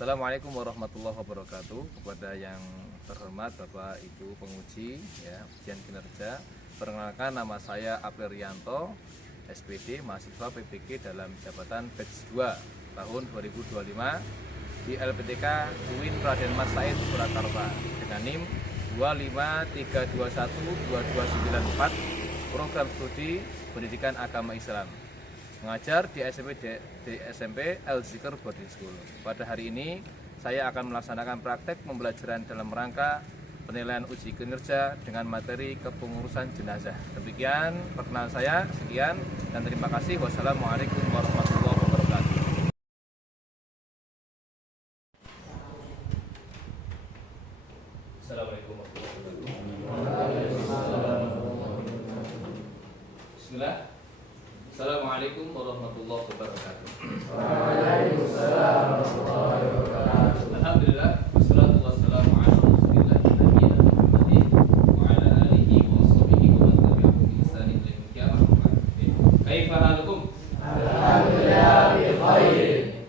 Assalamualaikum warahmatullahi wabarakatuh. Kepada yang terhormat Bapak Ibu penguji ya, ujian kinerja, perkenalkan nama saya April Rianto, SPD, mahasiswa PPG dalam jabatan batch 2 tahun 2025 di LPTK UIN Raden Mas Said Surakarta dengan NIM 253212294, program studi Pendidikan Agama Islam, mengajar di SMP Al Zikr Boarding School. Pada hari ini saya akan melaksanakan praktek pembelajaran dalam rangka penilaian uji kinerja dengan materi kepengurusan jenazah. Demikian perkenalan saya, sekian dan terima kasih. Wassalamualaikum warahmatullahi wabarakatuh. Assalamualaikum warahmatullahi wabarakatuh. Bismillah. Assalamualaikum warahmatullahi wabarakatuh. Waalaikumsalam warahmatullahi wabarakatuh. Alhamdulillah, wassalatu wassalamu ala rasulillah nabiyina Muhammadin wa ala alihi wa sahbihi wa man tabi'ahum bi ihsanin ila yaumil qiyamah. Kaifa halukum? Alhamdulillah bi khair.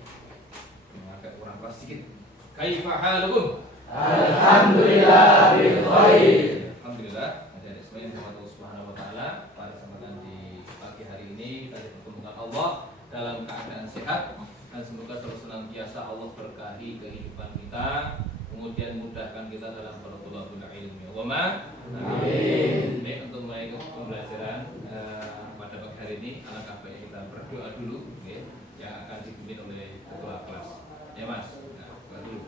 Agak kurang keras sedikit. Kaifa halukum? Alhamdulillah bi khair. Alhamdulillah, ada semuanya Allah Subhanahu wa taala. Pada kesempatan di pagi hari ini kita dipertemukan Allah dalam keadaan sehat, dan semoga terus senantiasa Allah berkahi kehidupan kita, kemudian mudahkan kita dalam thalabul ilmi. Allahumma amin. Baik, untuk mulai pembelajaran pada pagi hari ini, alangkah baiknya kita berdoa dulu, okay, yang akan dipimpin oleh ketua kelas. Ya Mas, doa dulu.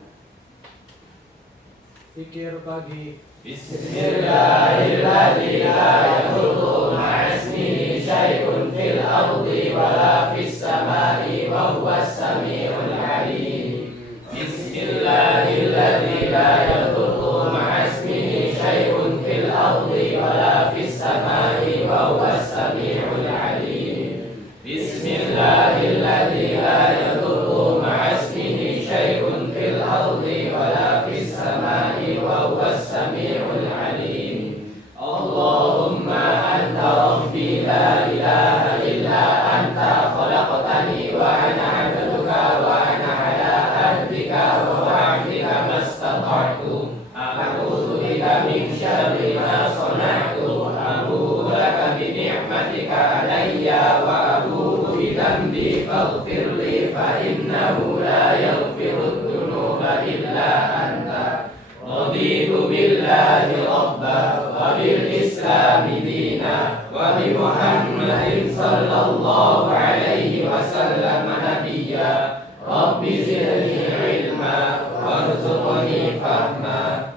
Zikir pagi. Bismillahirrahmanirrahim. La yadurru ma'asmihi syai'un fil ardi wala fis samai wa huwas samiul alim. Bismillahirrahmanirrahim. La yadurru ma'asmihi syai'un fil ardi wala fis samai wa huwas samiul alim. Bismillahirrahmanirrahim. La yadurru ma'asmihi syai'un fil ardi wala fis samai wa huwas samiul alim. Allahumma anta rabbi la ilaha illa anta khalaqtani wa ana 'abduka wa ana 'ala ahdika wa wa'dika mastata'tu. A'udzu bika min syarri ma sana'tu. Abu'u laka bi ni'matika 'alayya wa abu'u bi dhanbi faghfir li fa innahu la yaghfiru dzunuba illa anta. Raditu billahi rabba wa bil islami dina wa bi Muhammadin sallallahu alaihi wasallam nabiyya. Rabbi zidni ilma warzuqni fahma.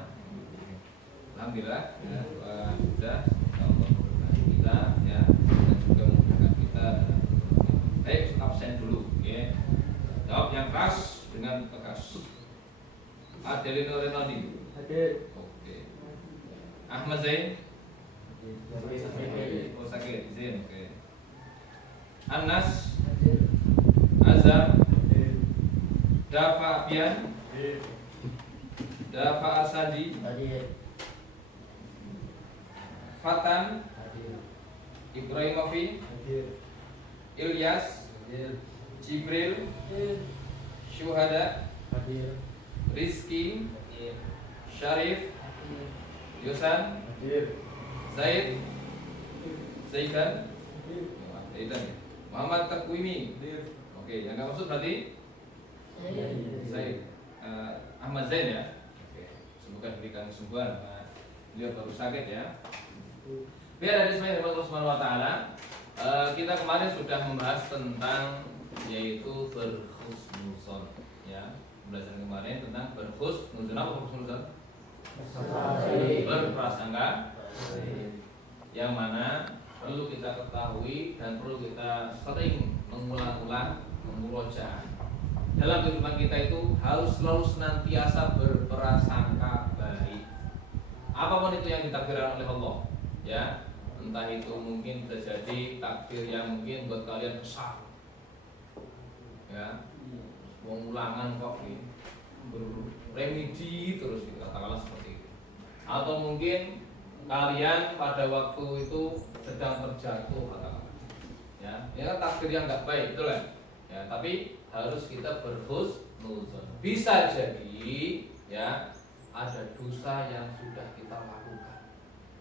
Alhamdulillah, ya, sudah Allah memberkati kita ya, dan juga memudahkan kita dalam berbuat. Baik, absen dulu, ya. Jawab yang keras dengan tegas. Adelino Renaldi. Hadir. Oke. Ahmad Zain. Oh, sakit Zain. Oke. Anas. Azam. Dafa Abian. Dafa Asadi. Fatan. Ibrahimovi. Ilyas. Jibril. Syuhada. Rizki. Syarif. Yusan. Zaid. Zaidan. Zaidan. Muhammad Takwimi. Oke, yang nggak masuk berarti Zaid. Ahmad Zain ya. Oke. Semoga diberikan kesembuhan. Beliau baru sakit ya. Biar dari semuanya Allah Subhanahu wa taala. Kita kemarin sudah membahas tentang yaitu berhusnuzon ya. Pembelajaran kemarin tentang berhusnuzon. Apa berhusnuzon? Berprasangka, yang mana perlu kita ketahui dan perlu kita sering mengulang-ulang, memurojaah. Dalam kehidupan kita itu harus selalu senantiasa berprasangka baik. Apapun itu yang ditakdirkan oleh Allah, ya, entah itu mungkin bisa jadi takdir yang mungkin buat kalian besar, ya, pengulangan kok gitu, beremedi terus gitu, katakanlah seperti itu. Atau mungkin kalian pada waktu itu sedang terjatuh, katakanlah, ya, takdir yang nggak baik, betul kan? Ya, tapi harus kita berhusnuzon. Bisa jadi ya ada dosa yang sudah kita lakukan,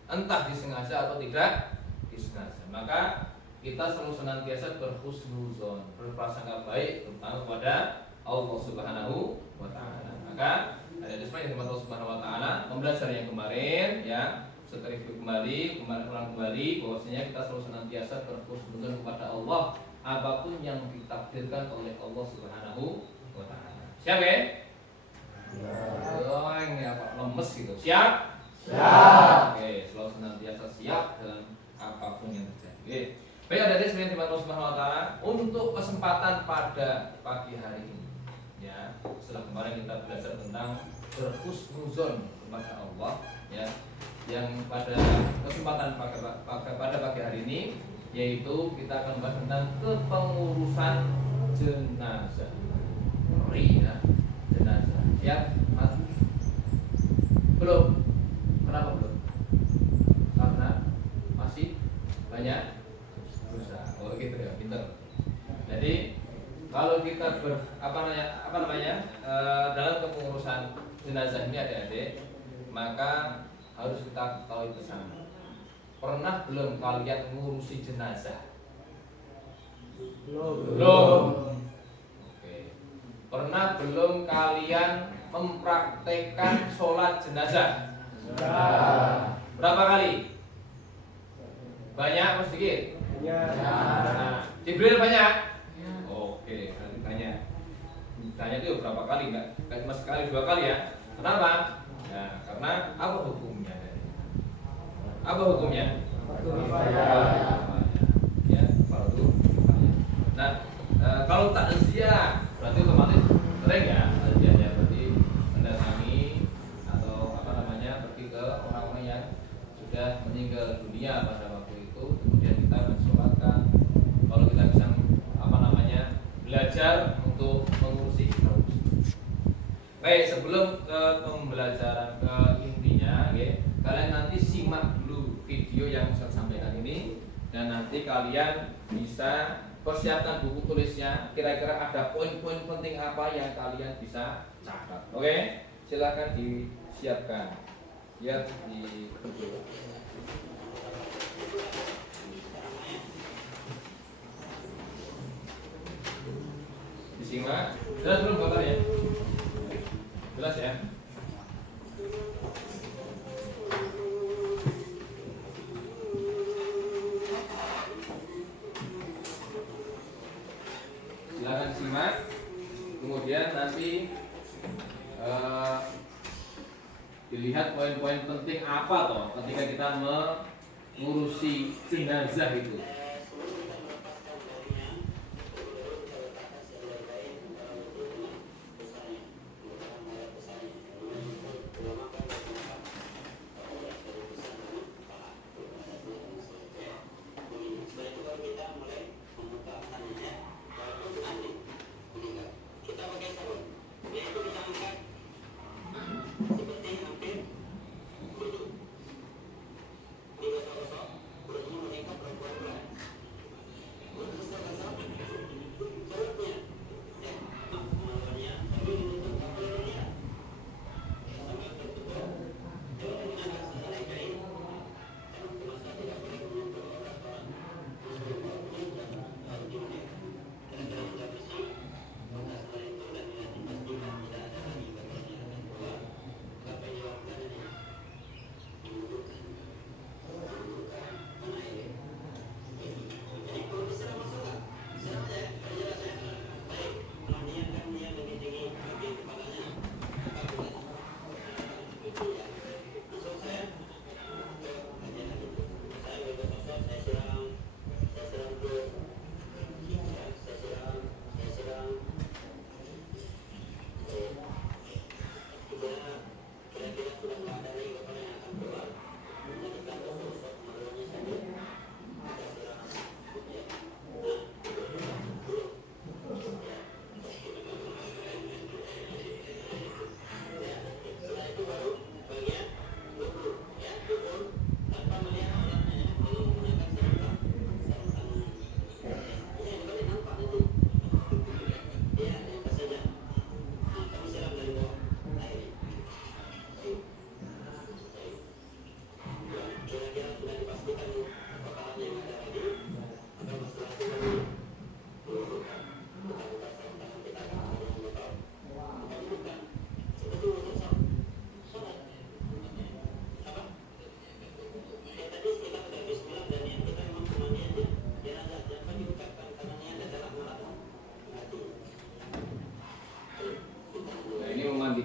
entah disengaja atau tidak disengaja. Maka kita selalu senantiasa berhusnuzon, berprasangka baik terutama kepada Allah Subhanahu wa taala. Maka ada disebut yang Allah Subhanahu wa taala membelajar yang kemarin ya, setelah itu kembali ulang kembali bahwasanya kita selalu senantiasa berhusnuzon kepada Allah apapun yang ditakdirkan oleh Allah Subhanahu wa taala. Siap ya? Oh, ini apa? Lemes gitu. Siap? Siap. Oke, selalu senantiasa siap dalam apapun yang terjadi. Oke. Baik, ada di sini Allah Subhanahu wa taala untuk kesempatan pada pagi hari ini. Ya, setelah kemarin kita belajar tentang berhusnuzon kepada Allah ya, yang pada kesempatan pada pagi hari ini yaitu kita akan bahas tentang kepengurusan jenazah. Ya, jenazah. Siap? Mas? Belum? Kenapa belum? Karena masih banyak dosa. Oh gitu ya, pintar. Jadi kalau kita dalam kepengurusan jenazah ini adik-adik, maka harus kita ketahui bersama. Pernah belum kalian ngurusi jenazah? Belum. Oke. Pernah belum kalian mempraktekkan sholat jenazah? Sudah. Berapa kali? Banyak atau sedikit? Banyak. Jibril banyak? Oke, nanti tanya. Tanya itu berapa kali? Enggak cuma sekali, 2 kali ya. Kenapa? Ya, karena apa hukumnya? Apa hukumnya? Ya, fardu kifayah. Nah, kalau takziah berarti otomatis sering ya takziahnya, berarti mendatangi atau pergi ke orang-orang yang sudah meninggal dunia pada waktu itu, kemudian kita mensolatkan. Kalau kita bisa belajar untuk mengurusi kita. Baik, sebelum ke pembelajaran ke intinya, kalian nanti simak dulu video yang saya sampaikan ini, dan nanti kalian bisa persiapkan buku tulisnya. Kira-kira ada poin-poin penting apa yang kalian bisa catat. Oke, silakan disiapkan. Lihat di video. Disimak. Jelas belum gambarnya? Jelas ya? Silakan simak. Kemudian nanti dilihat poin-poin penting apa toh ketika kita mengurusi jenazah itu.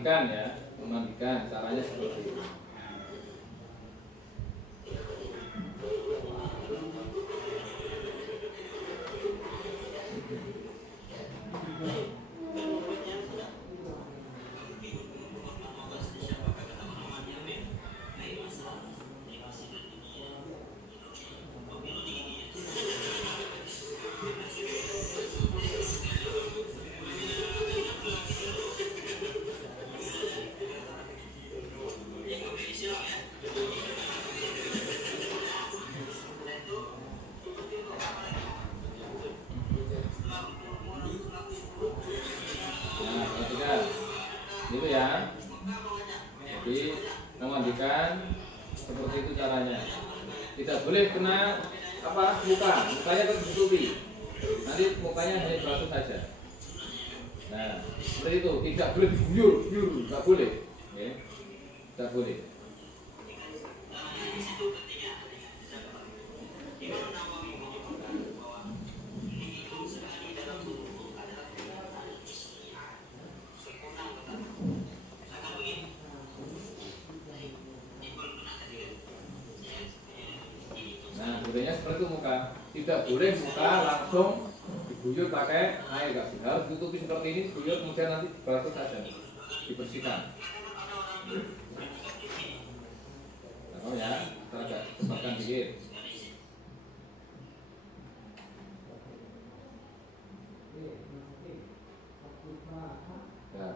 memandikan ya, memandikan caranya seperti itu. Nah, perhatikan itu ya. Jadi memandikan seperti itu caranya. Tidak boleh kena mukanya tertutupi. Nanti mukanya hanya basuh saja. Nah, seperti itu. Tidak boleh diguyur, nggak boleh. Ya, tidak boleh. Nah, bolehnya seperti itu muka. Tidak boleh muka langsung diguyur pakai air, nggak boleh. Harus tutupi seperti ini, diguyur kemudian nanti basuh saja, dibersihkan. Tahu ya, kita agak cepatkan dikit. Ya.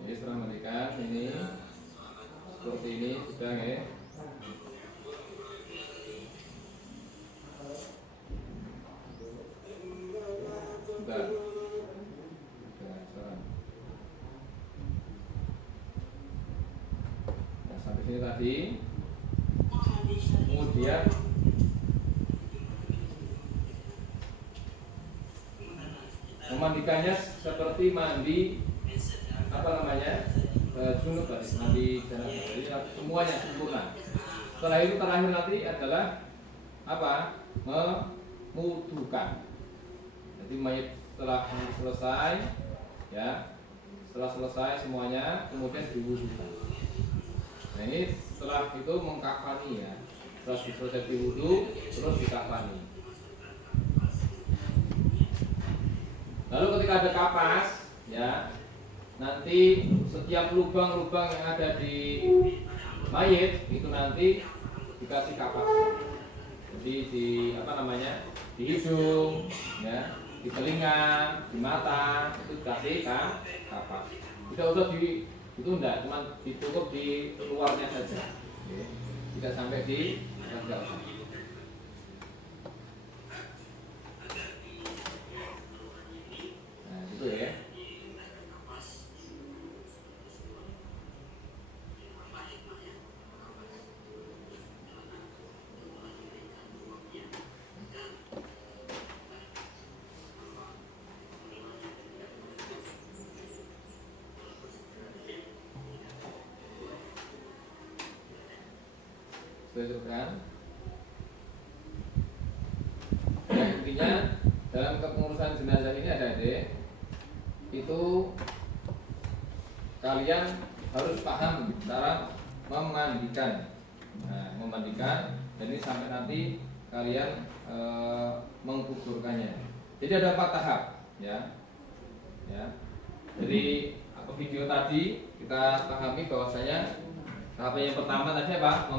Ini setelah menikah ini seperti ini sudah ya. Sudah. Sekarang. Nah, sampai sini tadi. Kemudian memandikannya seperti mandi junub tadi, mandi janabah. Jadi semuanya sempurna. Setelah itu terakhir nanti adalah memudukan. Jadi mayat setelah selesai ya, setelah selesai semuanya kemudian diwudukan. Nah ini setelah itu mengkafani ya, setelah selesai diwudu terus dikafani. Lalu ketika ada kapas ya, nanti setiap lubang-lubang yang ada di mayit itu nanti dikasih kapas. Jadi di di hidung ya, di telinga, di mata itu dikasih kapas. Tidak usah itu enggak, cuma cukup di luarnya saja. Oke. Tidak sampai di enggak usah. Nah, itu ya. Kan? Ya, intinya dalam kepengurusan jenazah ini ada itu kalian harus paham cara memandikan. Nah, memandikan dan ini sampai nanti kalian mengkuburkannya. Jadi ada 4 tahap ya. Ya. Jadi video tadi kita pahami bahwasanya tahap yang pertama tadi apa?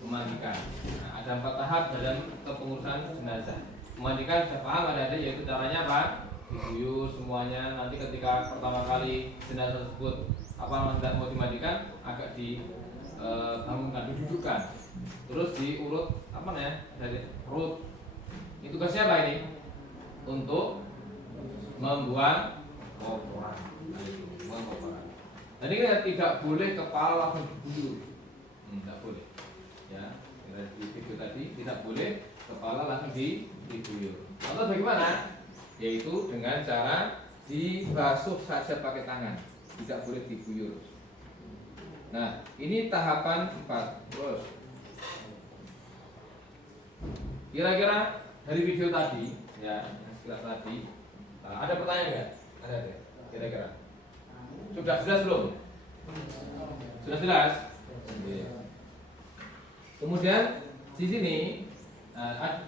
Memandikan. Nah, ada 4 tahap dalam kepengurusan jenazah. Memandikan sudah paham ada yaitu caranya apa? Diguyur semuanya. Nanti ketika pertama kali jenazah tersebut tidak mau dimandikan, agak dibangunkan, didudukkan. Terus diurut dari perut. Itu tugasnya apa ini? Untuk membuang kotoran. Membuang kotoran. Jadi tidak boleh kepala langsung diguyur. Tidak boleh. Ya, di video tadi tidak boleh kepala langsung diguyur. Atau bagaimana? Yaitu dengan cara dibasuh saja pakai tangan, tidak boleh diguyur. Nah, ini tahapan 4. Terus kira-kira dari video tadi ya, ada pertanyaan nggak? Ada deh. Kira-kira sudah jelas belum? Sudah jelas? Kemudian di sini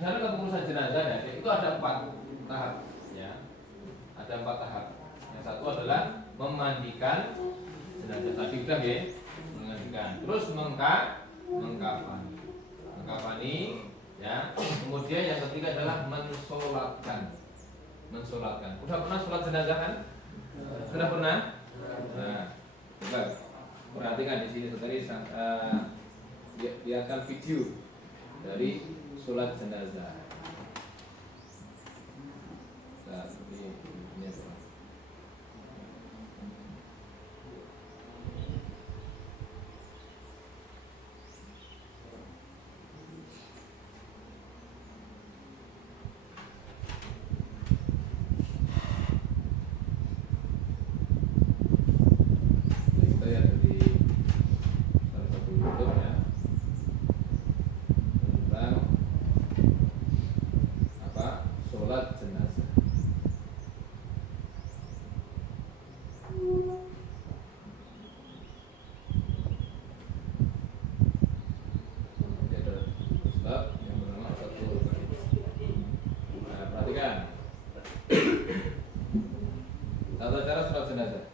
dalam kepengurusan jenazah ya, itu ada 4 tahap ya. Ada 4 tahap. Yang satu adalah memandikan jenazah, tadi udah ya, memandikan. Terus mengkafani ya. Kemudian yang ketiga adalah mensolatkan. Udah pernah sholat jenazah kan? Sudah pernah? Nah, coba perhatikan di sini saudari, lihatkan video dari sholat jenazah. Nah, seperti ini ya. Kita lihat dari salah satu YouTube ya, tentang apa? Sholat jenazah. Jadi ada ustaz yang bernama Ustaz. Nah, perhatikan tata cara sholat jenazah.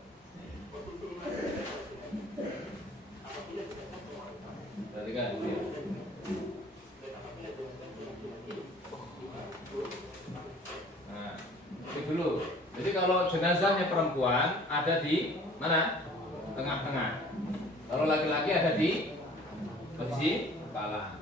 Perhatikan ya. Nah, ini dulu. Jadi kalau jenazahnya perempuan ada di mana? Tengah-tengah. Kalau laki-laki ada di posisi kepala.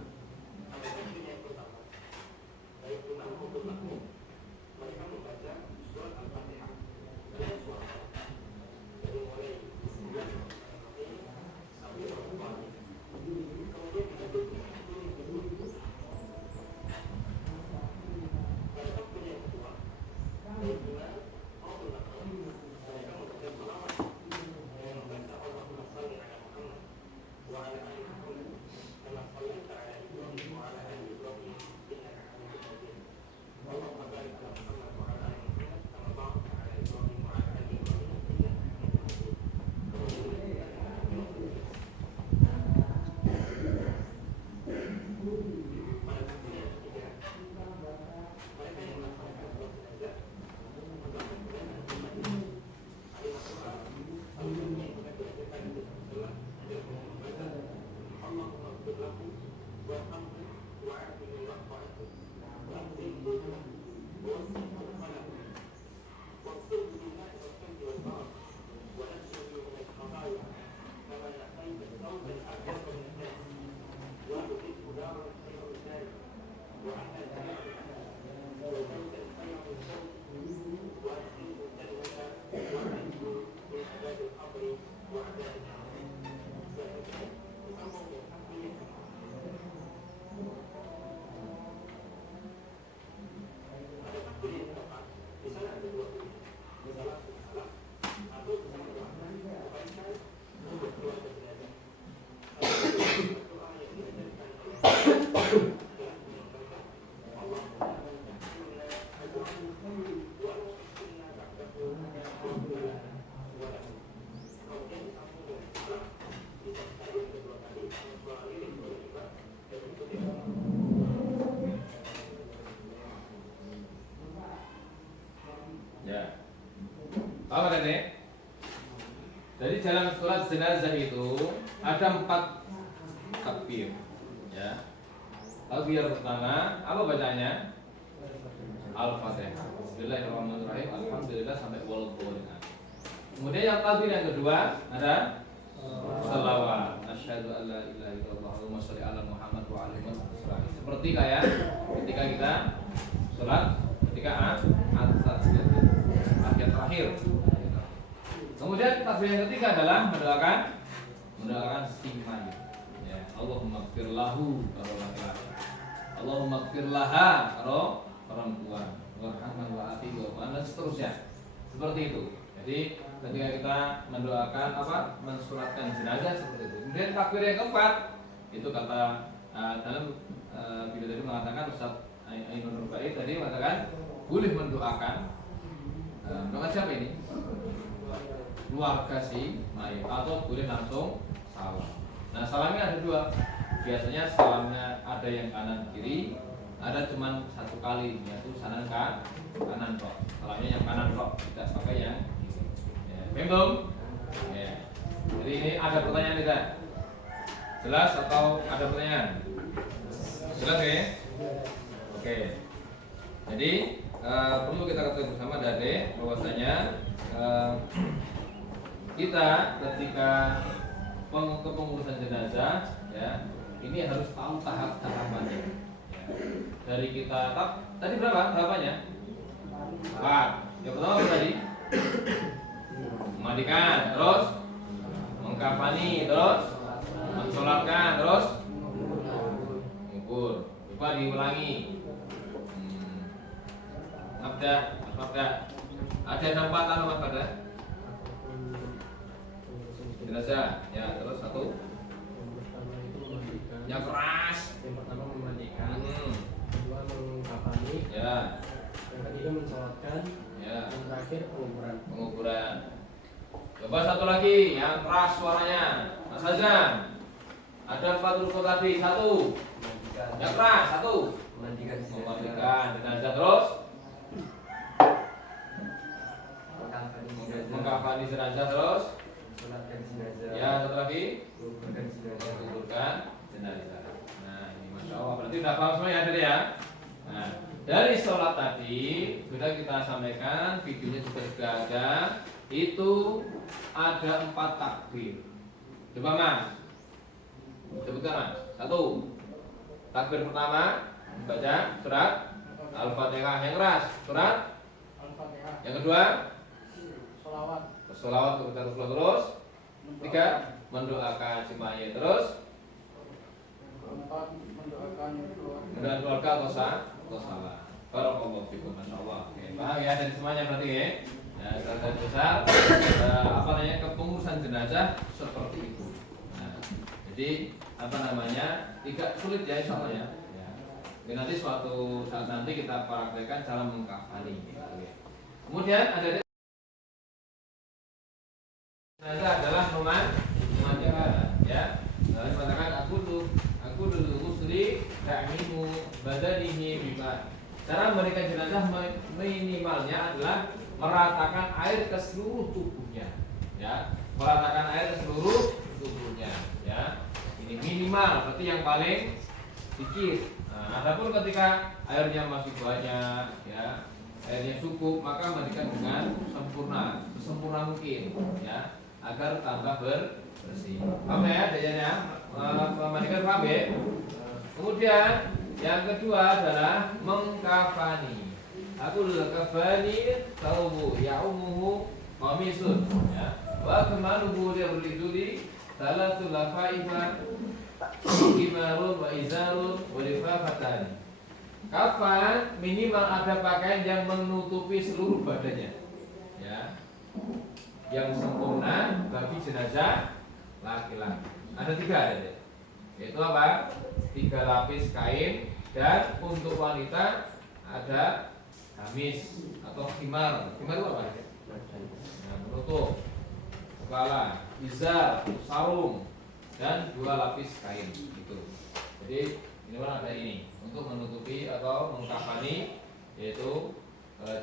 Ya. Apa Nenek? Jadi dalam sholat jenazah itu ada 4 takbir. Ya. Takbir pertama apa bacanya? Al-Fatihah. Bismillahirrahmanirrahim. Alhamdulillah sampai wal-dhalin. Kemudian yang takbir yang kedua ada salawat. Asyhadu an la ilaha illallah Allahumma sholli ala Muhammad wa ala alihi. Seperti kayak ketika kita sholat ketika akhir terakhir. Kemudian takbir yang ketiga adalah mendoakan si mayit. Ya, Allahumma ighfir lahu kalau laki-laki. Allahumma ighfir laha kalau perempuan. Warhamha wa afihi wa dan seterusnya. Seperti itu. Jadi ketika kita mendoakan mensulatkan jenazah seperti itu. Kemudian takbir yang keempat itu kata dalam video tadi mengatakan Ustaz Ainun Rubai tadi mengatakan boleh mendoakan mendoakan siapa ini? Keluarga si mayit atau boleh langsung salam. Nah salamnya ada dua. Biasanya salamnya ada yang kanan kiri, ada cuma satu kali yaitu kanan kok. Salamnya yang kanan kok, tidak pakai yang kiri. Ya, belum? Ya. Jadi ini ada pertanyaan tidak? Jelas atau ada pertanyaan? Jelas ya? Oke. Jadi perlu kita ketahui bersama dari bahwasanya kita ketika kepengurusan jenazah ya ini harus tahu tahapannya ya. Dari kita tadi berapa tahapannya? 4. Yang pertama apa tadi? Memandikan, terus mengkafani, terus mensolatkan, terus mengukur. Lupa diulangi. Ada 4 tanaman pada jenazah ya, terus satu yang keras. Yang pertama memandikan, kedua mengkafani, ya, yang ketiga mensolatkan, ya, yang terakhir penguburan. Coba satu lagi yang keras suaranya, Mas Azam. Ada 4 rukun tadi, satu yang keras, satu memandikan jenazah, terus mengkafani jenazah, terus mensolatkan jenazah, ya satu lagi menguburkan jenazah. menguburkan jenazah. Nah ini masya Allah berarti udah paham semua ya tadi ya. Nah dari sholat tadi sudah kita sampaikan, videonya juga sudah ada. Itu ada 4 takbir. Coba Mas sebutkan Mas. Satu takbir pertama baca surat Al-Fatihah yang keras, surat Al-Fatihah. yang kedua Sholawat. Sholawat kepada Rasulullah, terus 3 mendoakan si mayit, terus 4 mendoakan keluarga atau salah. Barakallahu fikum, masyaallah. Oke, paham ya dari semuanya berarti ya. Nah, secara besar kepengurusan jenazah seperti itu. Nah, jadi tidak sulit ya insyaallah ya. Ya. Nanti suatu saat nanti kita praktekkan cara mengkafani. Ya. Kemudian ada jenazah adalah memandikan ya. Lalu mengatakan aku dulu musli ta'mimu badanihi bima. Cara memberikan jenazah minimalnya adalah meratakan air ke seluruh tubuhnya ya. Meratakan air ke seluruh tubuhnya ya. Ini minimal berarti yang paling sedikit. Nah, adapun ketika airnya masih banyak ya, airnya cukup, maka mandikan dengan sempurna, sesempurna mungkin ya, agar tambah bersih. Paham ya adanya memandikan, paham ya? Kemudian yang kedua adalah mengkafani. Aku kafani taubu ya'umuhu qamisun ya. Wa kamaluhu liriduli salatul lafaifa imarun wa izarun wa lifafatan. Kafan minimal ada pakaian yang menutupi seluruh badannya ya, yang sempurna bagi jenazah laki-laki. Ada 3 ada, yaitu apa? 3 lapis kain, dan untuk wanita ada gamis atau khimar. Khimar itu apa? Nah, menutup kepala, izar, sarung, dan 2 lapis kain itu. Jadi ini ada ini untuk menutupi atau mengkafani, yaitu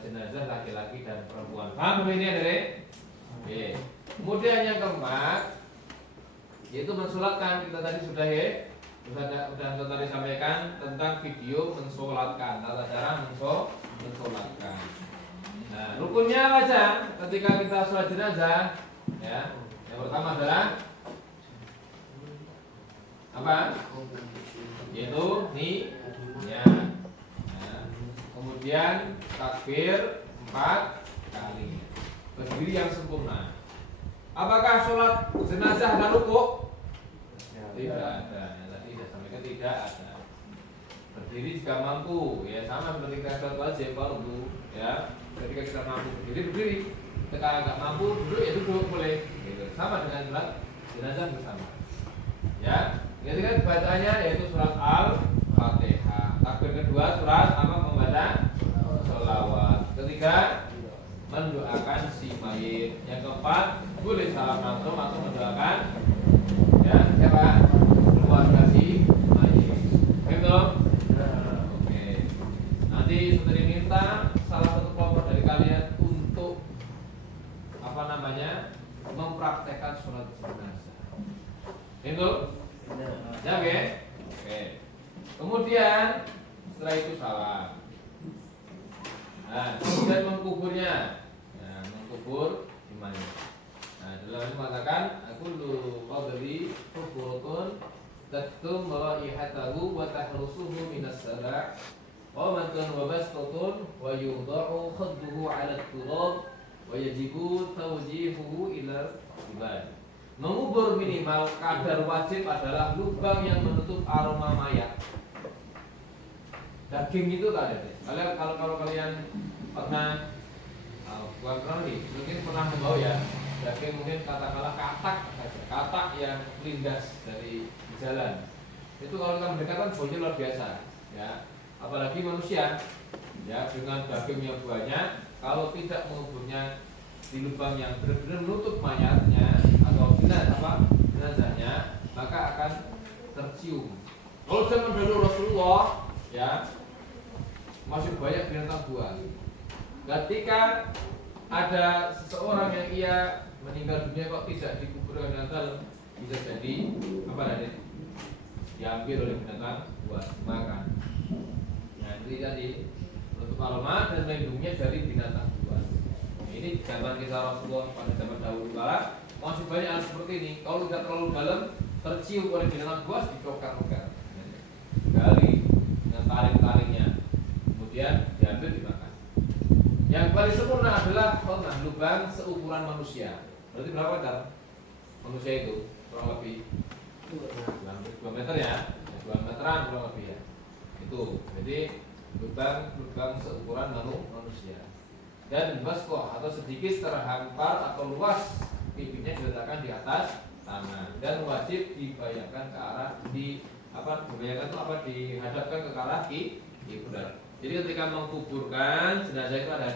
jenazah laki-laki dan perempuan. Paham ini dari? Oke. Kemudian yang keempat yaitu mensolatkan. Kita tadi sudah sudah tadi sampaikan tentang video mensolatkan, tata cara mensolatkan. Nah, rukunnya baca ketika kita sholat jenazah ya. Yang pertama adalah apa? Yaitu niat. Nah, kemudian takbir 4 kali. Berdiri yang sempurna. Apakah sholat jenazah ada rukuk? Tidak ada. Ya, tadi saya sampaikan tidak ada. Berdiri jika mampu, ya sama seperti kita sholat wajib fardu, ya. Ketika kita mampu berdiri Jadi berdiri. Ketika nggak mampu duduk ya duduk boleh. Gitu. Sama dengan sholat jenazah bersama. Ya, ketika bacaannya yaitu surat Al-Fatihah. Takbir kedua surat apa membaca sholawat. Ketiga mendoakan si mayit. Yang keempat boleh salam langsung atau mendoakan ya siapa keluarga si mayit. Gitu. Oke. Nanti seperti minta salah satu kelompok dari kalian untuk apa namanya mempraktekkan sholat jenazah. Itu, ya oke. Oke. Kemudian setelah itu salam. Nah, kemudian mengkuburnya. Nah, mengkubur di mana? Nah, dalam ini mengatakan aku lu qadri hukurun taktum raihatahu wa tahrusuhu minas sara' wa matun wa bastutun wa yudha'u khadduhu 'ala turab wa yajibu tawjihuhu ila ibad. Mengubur minimal kadar wajib adalah lubang yang menutup aroma mayat. Daging itu tak ada. Kalau kalian pernah bukan pernah nih, mungkin pernah membawa ya daging mungkin katakanlah katak yang lindas dari jalan. Itu kalau kita mendekatkan baunya luar biasa, ya. Apalagi manusia, ya dengan daging yang banyak, kalau tidak menguburnya di lubang yang benar-benar menutup mayatnya atau jenazahnya, maka akan tercium. Kalau zaman dulu Rasulullah, ya masih banyak binatang buas. Ketika ada seseorang yang ia meninggal dunia kok tidak dikubur dengan dalam, bisa jadi apa tadi? Diambil oleh binatang buas, makan. Nah, itu tadi menutup aroma dan melindunginya dari binatang buas. Ini zaman kisah Rasulullah pada zaman dahulu kala masih banyak hal seperti ini. Kalau tidak terlalu dalam, tercium oleh binatang buas, dicokar-cokar, gali dengan taring-taringnya, kemudian diambil dimakan. Yang paling sempurna adalah lubang seukuran manusia. Berarti berapa meter? Manusia itu kurang lebih 2 meter ya, 2 meteran kurang lebih ya. Itu, jadi lubang seukuran manusia. Dan baskoh atau sedikit terhampar atau luas pipinya diletakkan di atas tangan dan wajib dibayangkan ke arah dihadapkan ke arah kiblat. Jadi ketika mengkuburkan jenazah itu ada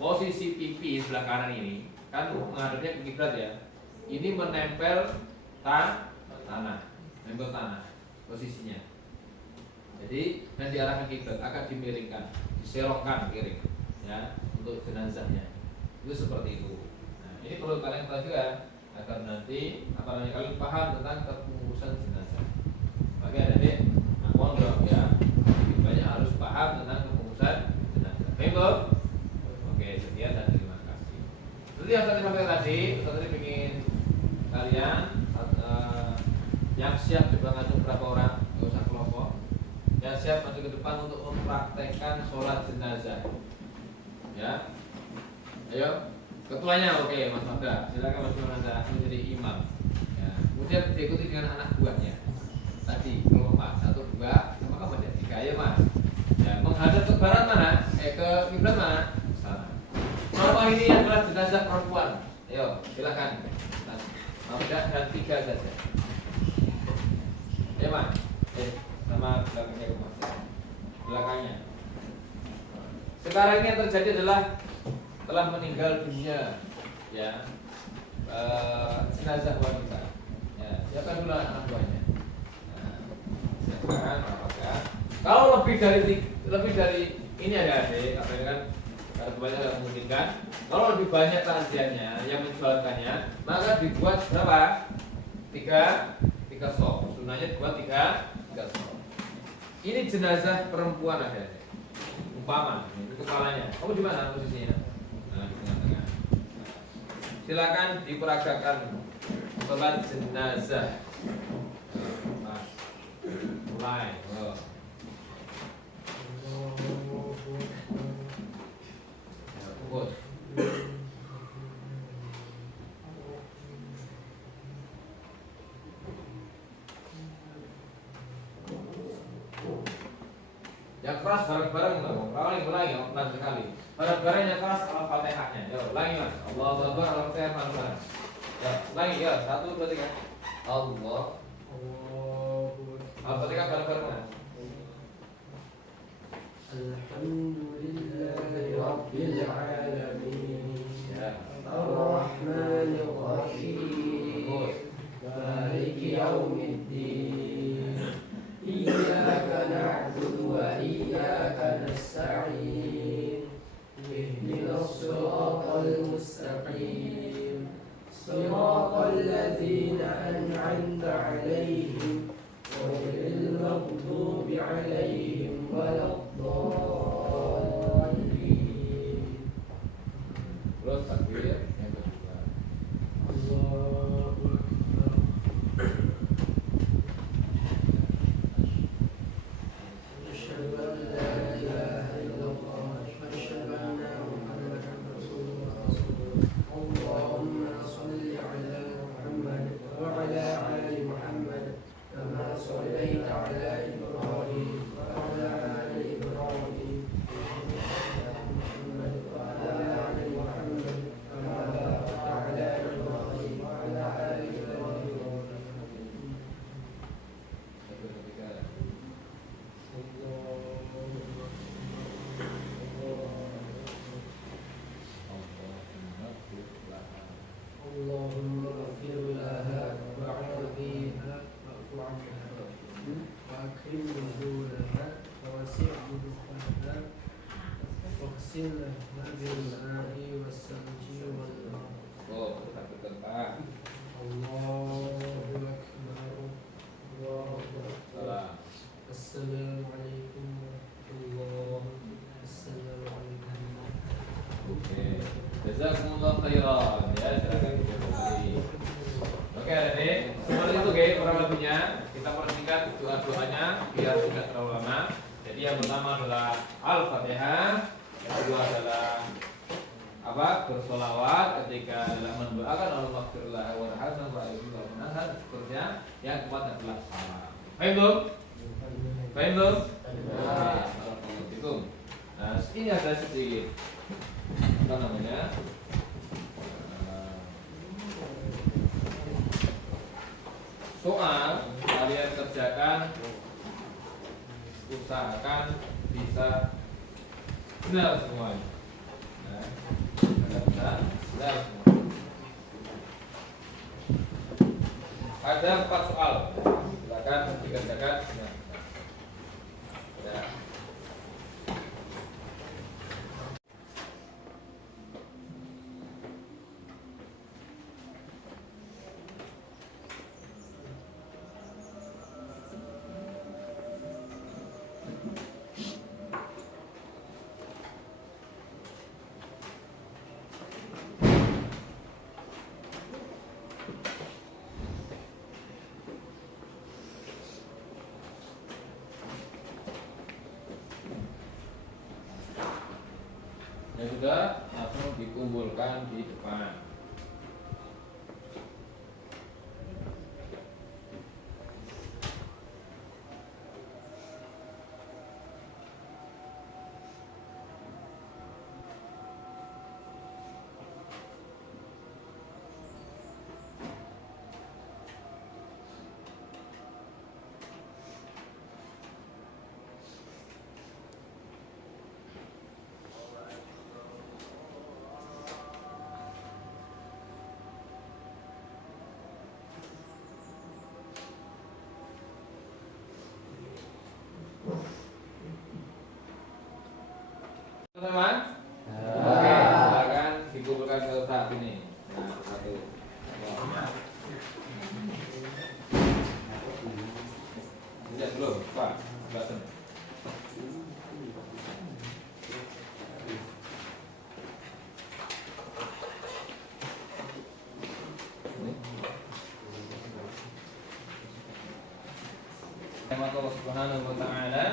posisi pipi sebelah kanan ini kan menghadapnya ke kiblat ya. Ini menempel tanah posisinya. Jadi dan diarahkan kiblat, akan dimiringkan, diserongkan kiri ya untuk jenazahnya. Itu seperti itu. Nah, ini perlu kalian tahu juga agar nanti kalian paham tentang kepengurusan jenazah. Maka ada mohon ya banyak harus paham tentang kepengurusan jenazah. Baik, oke, sekian dan terima kasih. Seperti yang saya sampaikan tadi, saya ingin kalian yang siap di belakang berapa orang, nggak usah kelompok, yang siap maju ke depan untuk mempraktekkan sholat jenazah. Ya, ayo, ketuanya oke, Mas Manda, silakan Mas Manda menjadi imam. Ya, kemudian diikuti dengan anak buahnya. Tadi kelompok 1, 2, sama kamu ada 3 ya Mas. Ya, menghadap ke barat mana? Ke kiblat mana? Sana. Kelompok ini yang adalah jenazah perempuan. Ayo, silakan. Tidak dan 3 saja. Ya Mas. Sama belakangnya Mas. Belakangnya. Sekarang ini yang terjadi adalah telah meninggal dunia, ya, jenazah wanita. Ya, siapa dulu anak buahnya? Nah, apakah kalau lebih dari ini ada adik, kan? Kalau kebanyakan memungkinkan, kalau lebih banyak takziahnya yang menjualkannya, maka dibuat berapa? 3 sok. Sunahnya dibuat 3 sok. Ini jenazah perempuan ada. Umpama, ini kepalanya. Kamu di mana posisinya? Nah, di tengah-tengah. Silakan diperagakan sholat jenazah. Mas, mulai. Fokus. Yang keras bareng-bareng, ulangi ya, pelan sekali. Barang-barang yang keras Al-Fatihahnya. Yo, ulangi Mas. Allahu Akbar, Al-Fatihah bareng-bareng. Ya, ulangi ya. 1 2 3. Allah. Al-Fatihah bareng-bareng Mas. Alhamdulillahi Rabbil Alamin. Ya. Ar-Rahmanir Rahim. Maliki Yaumiddin. Iyyaka na'budu wa iyyaka nasta'in. Ihdinas siratal mustaqim. Siratal ladzina an'amta 'alaihim ghairil maghdubi 'alaihim waladdallin. Terus takbir yang kedua. Allahu Akbar. Asyhadu an la ilaha illallah wa asyhadu anna Muhammadan Rasulullah. Allahumma shalli ala Muhammad wa ala ali Muhammad kama shallaita ala Ibrahim wa ala ali Ibrahim. Muhammad wa ala ali Muhammad kama barakta ala Ibrahim wa ala ali Ibrahim. Takbir ketiga. اللهم اغفر لها وعافيها واعف عنها واكرم نزولها ووسع مدخلها واغسلها بالماء والثلج والنار. Oh, takbir keempat. الله اكبر الله اكبر. Salam. السلام عليكم ورحمه الله. السلام عليكم. Oke. Jazakumullah khairan. Ya, silakan kembali. Oke, adik. Seperti itu, guys, kurang lebihnya. Kita persingkat doa-doanya biar tidak terlalu lama. Jadi yang pertama adalah Al-Fatihah, yang kedua adalah apa? Bersolawat, ketiga adalah mendoakan Allah maghfirlah warhamna wa ayyuha nahan, seterusnya. Yang keempat adalah salam. Paham belum? Paham belum? Assalamualaikum. Nah, ini ada sedikit apa namanya? Soal kalian kerjakan, usahakan bisa benar semuanya. Nah, benar semua. Ada 4 soal, silakan dikerjakan. Ya. Yang sudah langsung dikumpulkan di depan. Teman-teman? Oke, silakan dikumpulkan satu saat ini. Nah, satu. Lihat belum, Pak? Button. Allah Subhanahu wa taala,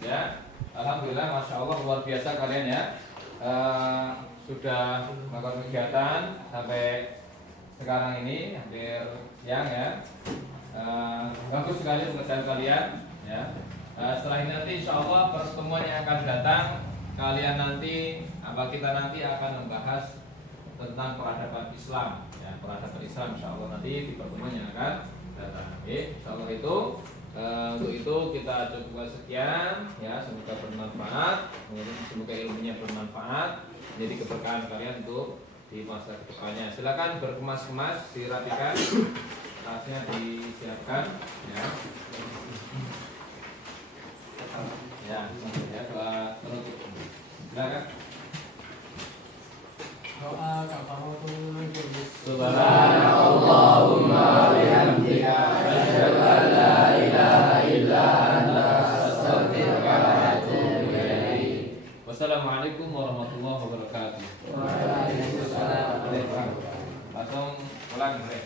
ya. Alhamdulillah, masya Allah, luar biasa kalian ya. Sudah melakukan kegiatan sampai sekarang ini hampir siang ya. Bagus sekali pekerjaan kalian ya. Setelah ini nanti insya Allah pertemuan yang akan datang, kalian nanti Apa kita nanti akan membahas tentang peradaban Islam, ya, peradaban Islam insya Allah nanti di pertemuan yang akan datang. Insya Allah itu untuk itu kita coba sekian, ya, semoga bermanfaat, semoga ilmunya bermanfaat, jadi keberkahan kalian untuk di masa kedepannya. Silakan berkemas-kemas, dirapikan, tasnya disiapkan, ya. Ya, doa penutup. Silakan. Doa kafaratul majlis. Subhanallahumma wa bihamdika asyhadu an la ilaha illa anta astaghfiruka wa atubu ilaik. Wassalamualaikum warahmatullahi wabarakatuh. Waalaikumsalam. Langsung pulang, boleh.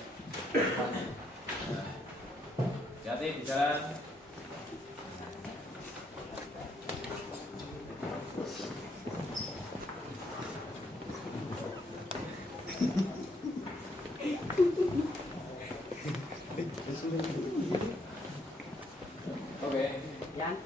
Hati di jalan. Oke. Yang